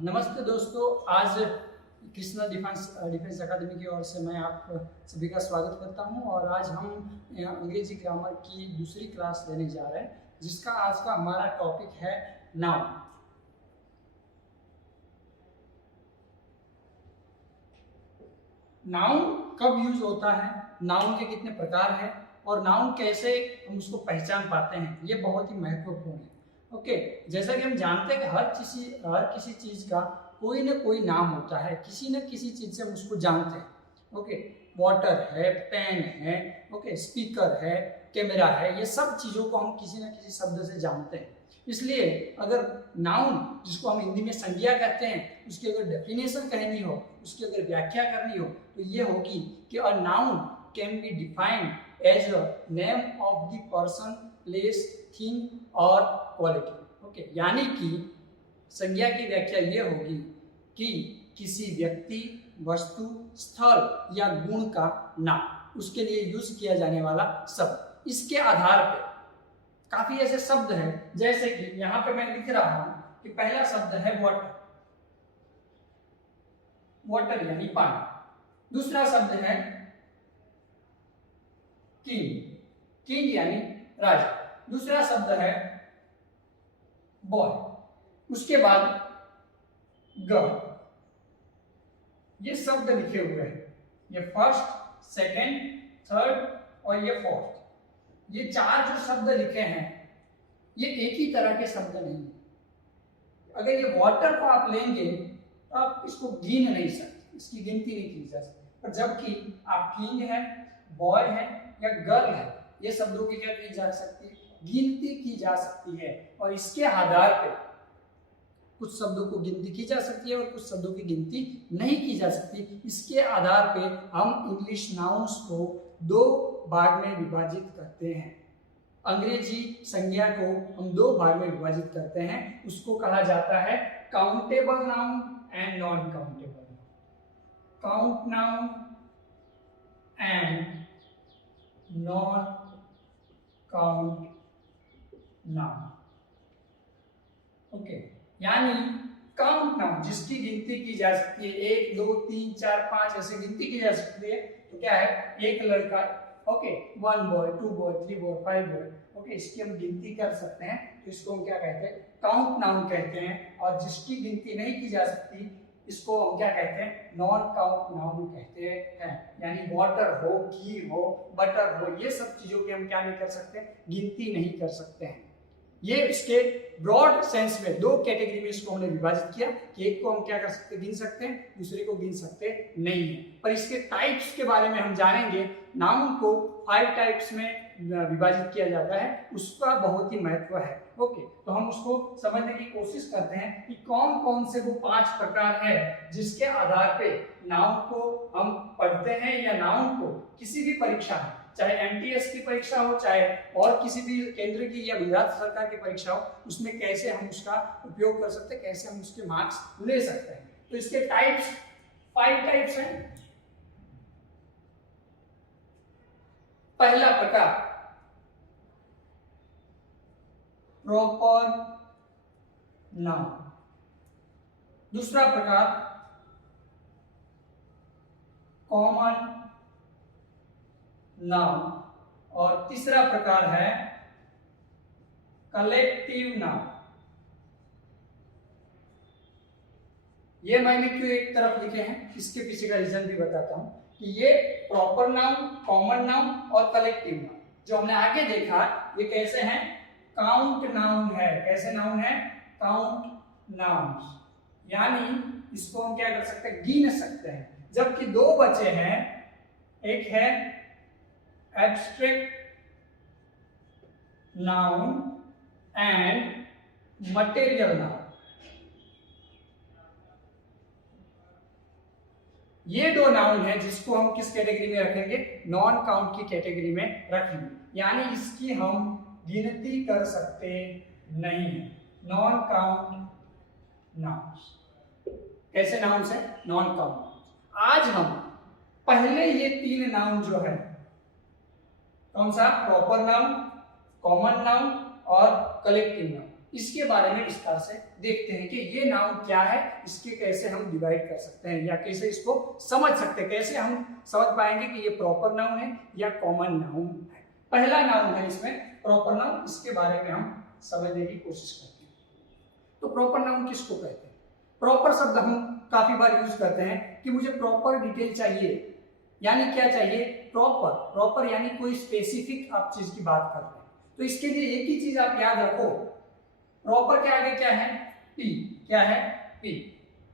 नमस्ते दोस्तों, आज कृष्णा डिफेंस अकादमी की ओर से मैं आप सभी का स्वागत करता हूं और आज हम अंग्रेजी ग्रामर की दूसरी क्लास लेने जा रहे हैं, जिसका आज का हमारा टॉपिक है नाउन। नाउन कब यूज होता है, नाउन के कितने प्रकार हैं और नाउन कैसे हम उसको पहचान पाते हैं, ये बहुत ही महत्वपूर्ण है। ओके, जैसा कि हम जानते हैं कि हर किसी चीज का कोई ना कोई नाम होता है, किसी न किसी चीज से हम उसको जानते हैं। ओके, वाटर है, पेन है, ओके, स्पीकर है, कैमरा है, ये सब चीजों को हम किसी न किसी शब्द से जानते हैं। इसलिए अगर नाउन, जिसको हम हिंदी में संज्ञा कहते हैं, उसकी अगर डेफिनेशन कहनी हो, उसकी अगर व्याख्या करनी हो, तो ये होगी कि a noun can be defined as a name of the person, place, thing और क्वालिटी। ओके, यानी कि संज्ञा की व्याख्या ये होगी कि किसी व्यक्ति, वस्तु, स्थल या गुण का नाम, उसके लिए यूज किया जाने वाला शब्द। इसके आधार पे काफी ऐसे शब्द हैं, जैसे कि यहां पे मैं लिख रहा हूं कि पहला शब्द है वाटर, वाटर यानी पानी। दूसरा शब्द है किंग, किंग यानी राजा। दूसरा शब्द है बॉय। उसके बाद गर्ल। ये शब्द लिखे हुए हैं, ये फर्स्ट, सेकंड, थर्ड और ये फोर्थ। ये चार जो शब्द लिखे हैं, ये एक ही तरह के शब्द नहीं है। अगर ये वाटर को आप लेंगे तो आप इसको गिन नहीं सकते, इसकी गिनती नहीं की जा सकती। पर जबकि आप किंग है, बॉय है या गर्ल है, ये शब्दों की क्या की जा सकती है, गिनती की जा सकती है। और इसके आधार पे कुछ शब्दों को गिनती की जा सकती है और कुछ शब्दों की गिनती नहीं की जा सकती। इसके आधार पे हम इंग्लिश नाउन्स को दो भाग में विभाजित करते हैं। अंग्रेजी संज्ञा को हम दो भाग में विभाजित करते हैं। उसको कहा जाता है countable noun and non countable noun. Count noun and non count noun. Okay, यानी काउंट नाउन जिसकी गिनती की जा सकती है, 1 2 3 4 5 ऐसे गिनती की जा सकती है। तो क्या है, एक लड़का, okay, 1 boy, 2 boy, 3 boy, 5 boy, okay, इसकी हम गिनती कर सकते हैं। तो इसको हम क्या कहते हैं, काउंट नाउन कहते हैं। और जिसकी गिनती नहीं की जा सकती, इसको हम क्या कहते हैं, नॉन काउंट नाउन कहते हैं। यानी वाटर हो, घी हो, बटर हो, ये सब चीजों की हम क्या नहीं कर सकते, गिनती नहीं कर सकते हैं। ये इसके ब्रॉड सेंस में दो कैटेगरी में इसको हमने विभाजित किया कि एक को हम क्या कर सकते, गिन सकते हैं, दूसरे को गिन सकते नहीं है। पर इसके टाइप्स के बारे में हम जानेंगे। नाउन को 5 टाइप्स में विभाजित किया जाता है, उसका बहुत ही महत्व है। ओके, तो हम उसको समझने की कोशिश करते हैं कि कौन कौन से वो 5 प्रकार है जिसके आधार पे नाउन को हम पढ़ते हैं, या नाउन को किसी भी परीक्षा में, चाहे एमटीएस की परीक्षा हो, चाहे और किसी भी केंद्र की या गुजरात सरकार की परीक्षा हो, उसमें कैसे हम उसका उपयोग कर सकते हैं, कैसे हम उसके मार्क्स ले सकते हैं। तो इसके टाइप्स 5 टाइप्स हैं। पहला प्रकार प्रॉपर नाउन। दूसरा प्रकार कॉमन नाउन। और तीसरा प्रकार है कलेक्टिव नाउन। ये मैंने क्यों एक तरफ लिखे हैं, इसके पीछे का रीजन भी बताता हूं कि ये प्रॉपर नाउन, कॉमन नाउन और कलेक्टिव नाउन जो हमने आगे देखा, ये कैसे हैं, काउंट नाउन है। कैसे नाउन है, काउंट नाउन। यानी इसको हम क्या कर सकते हैं, गिन सकते हैं। जबकि दो बचे हैं, एक है abstract noun and material noun. ये दो नाउन है जिसको हम किस कैटेगरी में रखेंगे, नॉन काउंट की कैटेगरी में रखेंगे। यानी इसकी हम गिनती कर सकते नहीं है, नॉन काउंट नाउन। कैसे नाउन है, नॉन काउंट। आज हम पहले ये 3 नाउन जो है, कौन सा, प्रॉपर नाउन, कॉमन नाउन और कलेक्टिव नाउन, इसके बारे में विस्तार से देखते हैं कि ये नाउन क्या है, इसके कैसे हम डिवाइड कर सकते हैं या कैसे इसको समझ सकते हैं, कैसे हम समझ पाएंगे कि ये प्रॉपर नाउन है या कॉमन नाउन है। पहला नाउन है इसमें प्रॉपर नाउन, इसके बारे में हम समझने की कोशिश करते हैं। तो प्रॉपर नाउन किसको कहते हैं? प्रॉपर शब्द हम काफी बार यूज करते हैं कि मुझे प्रॉपर डिटेल चाहिए, यानी क्या चाहिए? प्रॉपर। प्रॉपर यानी कोई स्पेसिफिक आप चीज की बात कर रहे हैं, तो इसके लिए एक ही चीज आप याद रखो, प्रॉपर के आगे क्या है? पी। क्या है? पी।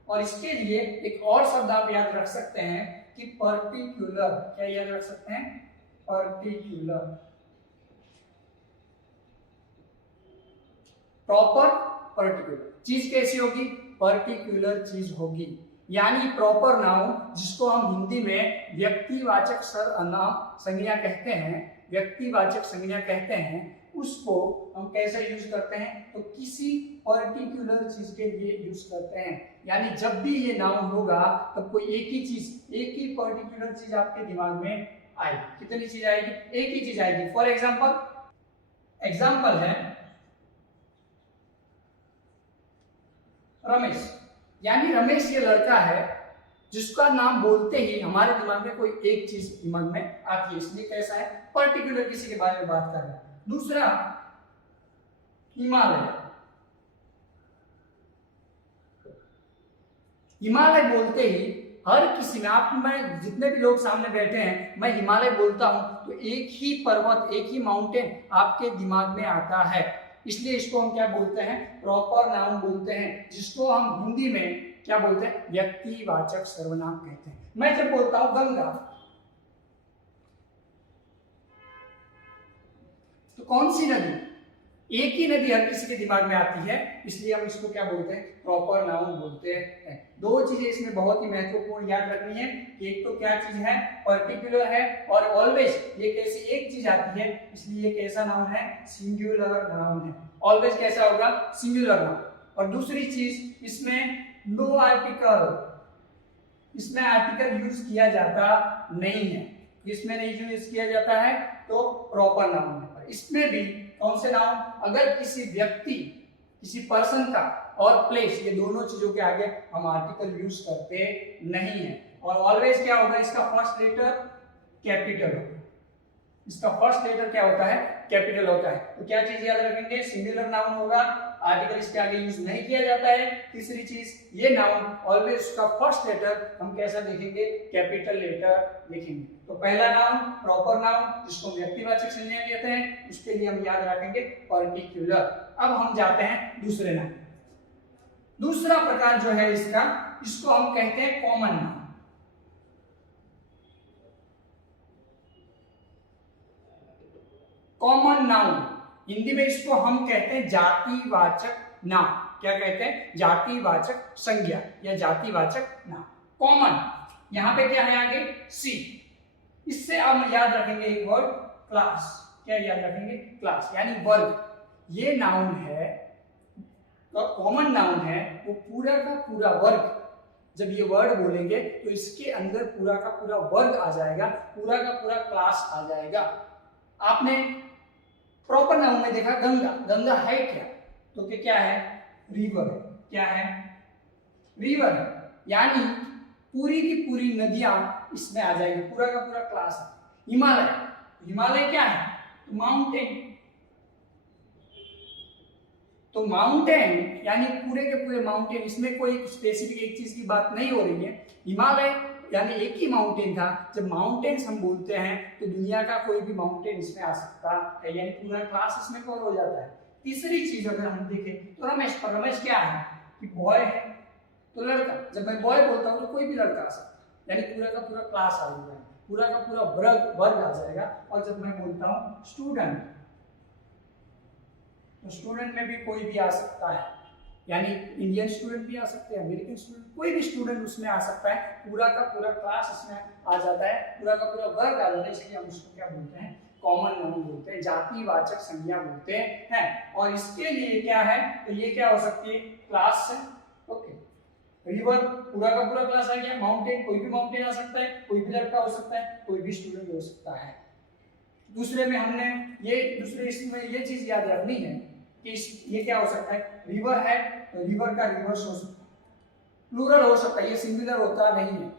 और इसके लिए एक और शब्द आप याद रख सकते हैं कि पर्टिकुलर। क्या याद रख सकते हैं? पर्टिकुलर। प्रॉपर पर्टिकुलर चीज कैसी होगी? पर्टिकुलर चीज होगी। यानी प्रॉपर नाउन जिसको हम हिंदी में व्यक्तिवाचक सर्वनाम संज्ञा कहते हैं, व्यक्तिवाचक संज्ञा कहते हैं, उसको हम कैसे यूज करते हैं? तो किसी पर्टिकुलर चीज के लिए यूज करते हैं। यानी जब भी ये नाउन होगा तब कोई एक ही चीज, एक ही पर्टिकुलर चीज आपके दिमाग में आएगी। कितनी चीज आएगी? एक ही चीज आएगी। फॉर एग्जाम्पल है रमेश। यानी रमेश ये लड़का है जिसका नाम बोलते ही हमारे दिमाग में कोई एक चीज दिमाग में आती है, इसलिए कैसा है? पर्टिकुलर किसी के बारे में बात कर रहे हैं। दूसरा हिमालय। हिमालय बोलते ही हर किसी में, आप में जितने भी लोग सामने बैठे हैं, मैं हिमालय बोलता हूं तो एक ही पर्वत, एक ही माउंटेन आपके दिमाग में आता है। इसलिए इसको हम क्या बोलते हैं? प्रॉपर नाउन बोलते हैं, जिसको हम हिंदी में क्या बोलते हैं? व्यक्तिवाचक सर्वनाम कहते हैं। मैं जब बोलता हूं गंगा, तो कौन सी नदी? एक ही नदी हर किसी के दिमाग में आती है, इसलिए हम इसको क्या बोलते हैं? प्रॉपर नाउन बोलते हैं। दो चीजें इसमें बहुत ही महत्वपूर्ण याद रखनी है। एक तो क्या चीज है? पर्टिकुलर है, और ऑलवेज ये कैसी एक चीज आती है, इसलिए कैसा नाउन है? सिंगुलर नाउन है। ऑलवेज कैसा होगा? Singular noun. और दूसरी चीज, इसमें नो आर्टिकल, इसमें आर्टिकल यूज किया जाता नहीं है। इसमें नहीं यूज किया जाता है तो प्रॉपर नाउन है। इसमें भी कौन से नाउन? अगर किसी व्यक्ति, किसी पर्सन का और प्लेस, ये दोनों चीजों के आगे हम आर्टिकल यूज करते नहीं है। और ऑलवेज क्या होगा? इसका फर्स्ट लेटर कैपिटल होगा। इसका फर्स्ट लेटर क्या होता है? कैपिटल होता है। तो क्या चीज याद रखेंगे? सिंगुलर नाउन होगा, आर्टिकल इसके आगे यूज नहीं किया जाता है। तीसरी चीज, ये नाउन ऑलवेज उसका फर्स्ट लेटर हम कैसा लिखेंगे? कैपिटल लेटर लिखेंगे। तो पहला नाउन प्रॉपर नाउन, जिसको व्यक्तिवाचक संज्ञा कहते हैं, उसके लिए हम याद रखेंगे पर्टिकुलर। अब हम जाते हैं दूसरे नाउन। दूसरा प्रकार जो है इसका, इसको हम कहते हैं common noun. Common noun Hindi में इसको हम कहते हैं जातिवाचक नाम। क्या कहते हैं? जातिवाचक संज्ञा या जातिवाचक नाम। कॉमन, यहां पे क्या है आगे? सी। इससे हम याद रखेंगे एक वर्ड, क्लास। क्या याद रखेंगे? क्लास, यानी वर्ग। ये नाउन है, कॉमन नाउन है, वो पूरा का पूरा वर्ग। जब ये वर्ड बोलेंगे तो इसके अंदर पूरा का पूरा वर्ग आ जाएगा, पूरा का पूरा क्लास आ जाएगा। आपने प्रॉपर नाउन में देखा गंगा। गंगा है क्या? तो क्या है? रिवर है। क्या है? रिवर है। यानी पूरी की पूरी नदियां इसमें आ जाएगी, पूरा का पूरा क्लास है। हिमालय, हिमालय क्या है? तो माउंटेन। तो माउंटेन यानी पूरे के पूरे माउंटेन, इसमें कोई स्पेसिफिक एक चीज की बात नहीं हो रही है। हिमालय यानी एक ही माउंटेन था। जब माउंटेन्स हम बोलते हैं तो दुनिया का कोई भी माउंटेन इसमें आ सकता है, यानी पूरा क्लास इसमें कवर हो जाता है। तीसरी चीज अगर हम देखें तो रमेश, पर रमेश क्या है? कि बॉय है, तो लड़का। जब मैं बॉय बोलता हूँ तो कोई भी लड़का आ सकता है, यानी पूरा का पूरा क्लास आ जाएगा, पूरा का पूरा वर्ग आ जाएगा। और जब मैं बोलता हूँ स्टूडेंट, तो स्टूडेंट में भी कोई भी आ सकता है, यानी इंडियन स्टूडेंट भी आ सकते हैं, अमेरिकन स्टूडेंट, कोई भी स्टूडेंट उसमें आ सकता है। पूरा का पूरा क्लास इसमें आ जाता है, पूरा का पूरा वर्ग आ जाता है। इसलिए हम उसको क्या बोलते हैं? कॉमन नाउन बोलते हैं, जातिवाचक संज्ञा बोलते हैं। और इसके लिए क्या है? तो ये क्या हो सकती है? क्लास है। ओके, रिवर पूरा का पूरा क्लास आ गया। माउंटेन, कोई भी माउंटेन आ सकता है, कोई भी लड़का हो सकता है, कोई भी स्टूडेंट हो सकता है। दूसरे में हमने ये, दूसरे इसमें ये चीज याद रखनी है कि ये क्या हो सकता है, रिवर है तो रिवर का रिवर्स हो सकता है, प्लूरल हो सकता है, ये सिंगुलर होता नहीं है।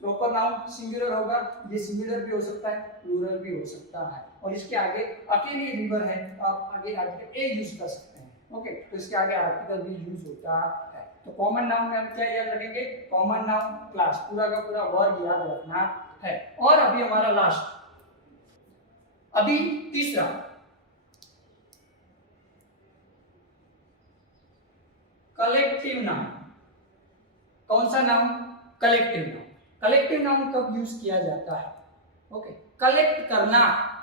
प्रॉपर नाउन सिंगुलर होगा, ये सिंगुलर भी हो सकता है, प्लूरल भी हो सकता है। और इसके आगे अकेले रिवर है तो आप आगे आर्टिकल ए यूज कर सकते हैं। ओके, तो इसके आगे आर्टिकल भी यूज होता है। तो कॉमन नाउन में हम क्या याद रखेंगे, कॉमन नाउन क्लास, पूरा का पूरा वर्ग याद रखना है। और अभी हमारा लास्ट, अभी तीसरा, कलेक्टिव नाउन। कौन सा noun, collective noun. Collective noun कब यूज किया जाता है, ओके, कलेक्ट करना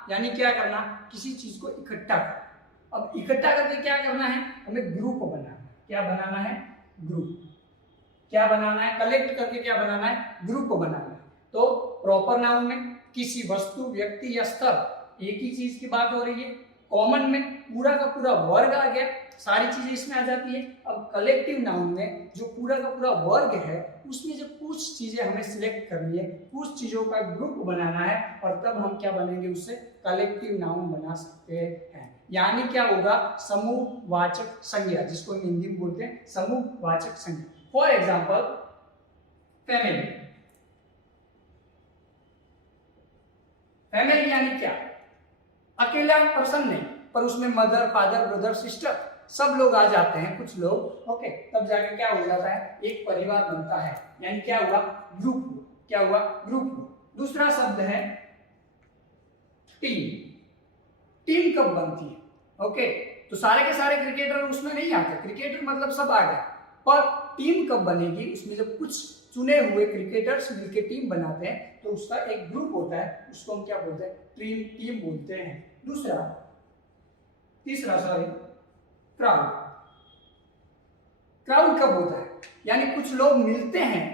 यानी क्या करना, किसी चीज को इकट्ठा करना। अब इकट्ठा करके क्या करना है, हमें ग्रुप बनाना है। क्या बनाना है, ग्रुप। क्या बनाना है, कलेक्ट करके क्या बनाना है, ग्रुप बनाना है। तो प्रॉपर नाउन में किसी वस्तु, व्यक्ति या स्थल, एक ही चीज की बात हो रही है। कॉमन में पूरा का पूरा वर्ग आ गया, सारी चीजें इसमें आ जाती है। अब कलेक्टिव नाउन में जो पूरा का पूरा वर्ग है, उसमें जो कुछ चीजें हमें सिलेक्ट करनी है, कुछ चीजों का ग्रुप बनाना है, और तब हम क्या बनेंगे, उससे कलेक्टिव नाउन बना सकते हैं। यानी क्या होगा, समूहवाचक संज्ञा, जिसको हम हिंदी में बोलते हैं समूहवाचक संज्ञा। For example, family. फैमिली यानी क्या, अकेला पर्सन नहीं, पर उसमें मदर, फादर, ब्रदर, सिस्टर सब लोग आ जाते हैं, कुछ लोग। ओके, तब जाके क्या हो जाता है, एक परिवार बनता है। यानी क्या हुआ, ग्रुप। क्या हुआ, ग्रुप। दूसरा शब्द है टीम। टीम कब बनती है, ओके, तो सारे के सारे क्रिकेटर उसमें नहीं आते, क्रिकेटर मतलब सब आ गए, पर टीम कब बनेगी, उसमें जब कुछ चुने हुए क्रिकेटर्स मिलकर टीम बनाते हैं तो उसका एक ग्रुप होता है, उसको हम क्या बोलते हैं, टीम बोलते हैं। तीसरा क्राउड। क्राउड कब होता है, यानी कुछ लोग मिलते हैं,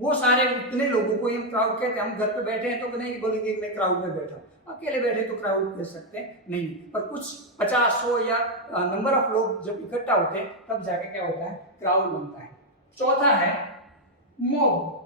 वो सारे उतने लोगों को हम क्राउड कहते हैं। हम घर पे बैठे हैं तो नहीं बोलेंगे मैं क्राउड में बैठा हूं, अकेले बैठे तो क्राउड कह सकते हैं नहीं, पर कुछ 50-100 या नंबर ऑफ लोग जब इकट्ठा होते हैं तब जाके क्या होता है, क्राउड बनता है। चौथा है मॉब।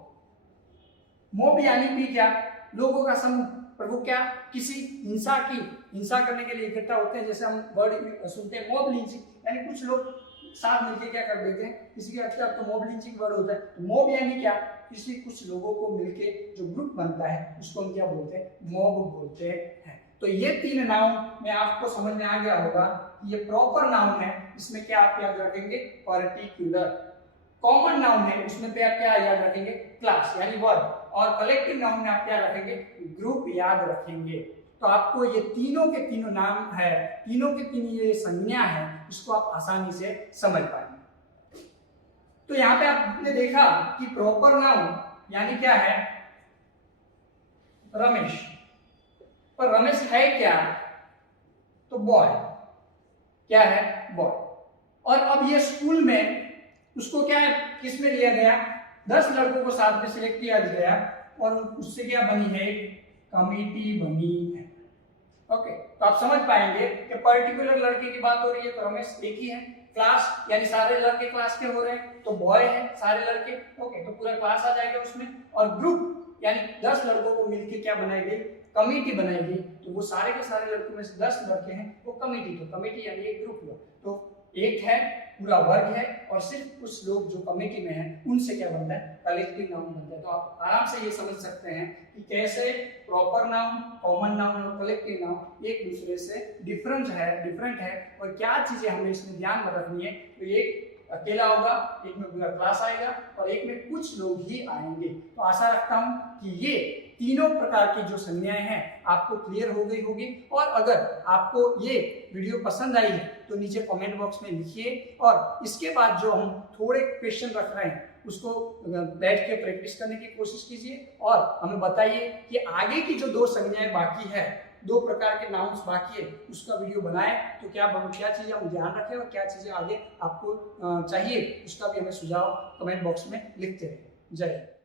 मॉब यानी भी क्या, लोगों का समूह, पर वो क्या, किसी हिंसा करने के लिए इकट्ठा होते हैं। जैसे हम वर्ड सुनते हैं मॉब लिंचिंग, यानी कुछ लोग साथ मिलकर क्या कर देते हैं, किसी के हत्या, तो मॉब लिंचिंग वर्ड होता है। तो मॉब यानी क्या, किसी कुछ लोगों को मिलके जो ग्रुप बनता है उसको हम क्या बोलते हैं, मॉब बोलते हैं। तो ये 3 नाउन में आपको समझ में आ गया होगा कि ये प्रॉपर नाउन है, इसमें क्या आप याद रखेंगे, पर्टिकुलर। कॉमन नाउन है, उसमें पे आप क्या याद रखेंगे, क्लास यानी वर्ग। और कलेक्टिव नाउन में आप क्या रखेंगे, ग्रुप याद रखेंगे। तो आपको ये तीनों के तीनों नाम है, तीनों के तीन ये संज्ञा है, इसको आप आसानी से समझ पाएंगे। तो यहाँ पे आपने देखा कि प्रॉपर नाउन यानी क्या है, रमेश। पर रमेश है क्या, तो बॉय। क्या है, बॉय। और अब ये स्कूल में उसको क्या है, किस में लिया गया, 10 लड़कों को साथ में सिलेक्ट किया गया और उससे क्या बनी है, कमिटी बनी है। ओके, तो आप समझ पाएंगे कि पर्टिकुलर लड़के की बात हो रही है तो रमेश एक ही है। क्लास यानी सारे लड़के क्लास के हो रहे हैं तो बॉय है, सारे लड़के। ओके, तो पूरा क्लास आ जाएगा उसमें। और ग्रुप यानी 10 लड़कों को मिलकर क्या बनाई गई, कमिटी बनाई गई। तो वो सारे के सारे लड़कों में से 10 लड़के हैं, वो कमिटी, तो कमिटी यानी एक ग्रुप हुआ। तो एक है, पूरा वर्ग है, और सिर्फ कुछ लोग जो कमेटी में हैं उनसे क्या बनता है, कलेक्टिव नाउन बनता है। तो आप आराम से ये समझ सकते हैं कि कैसे प्रॉपर नाउन, कॉमन नाउन और कलेक्टिव नाउन एक दूसरे से डिफरेंट है और क्या चीजें हमें इसमें ध्यान में रखनी है। तो एक अकेला होगा, एक में पूरा क्लास आएगा और एक में कुछ लोग ही आएंगे। तो आशा रखता हूं कि ये तीनों प्रकार की जो संज्ञाएं हैं आपको क्लियर हो गई होगी। और अगर आपको ये वीडियो पसंद आई है तो नीचे कमेंट बॉक्स में लिखिए, और इसके बाद जो हम थोड़े क्वेश्चन रख रहे हैं उसको बैठ के प्रैक्टिस करने की कोशिश कीजिए और हमें बताइए कि आगे की जो 2 संज्ञाएं बाकी है, 2 प्रकार के नाउन्स बाकी है, उसका वीडियो बनाएं तो क्या चीजें हम ध्यान रखें और क्या चीजें आगे आपको चाहिए, उसका भी हमें सुझाव कमेंट बॉक्स में लिखते रहें। जय हिंद।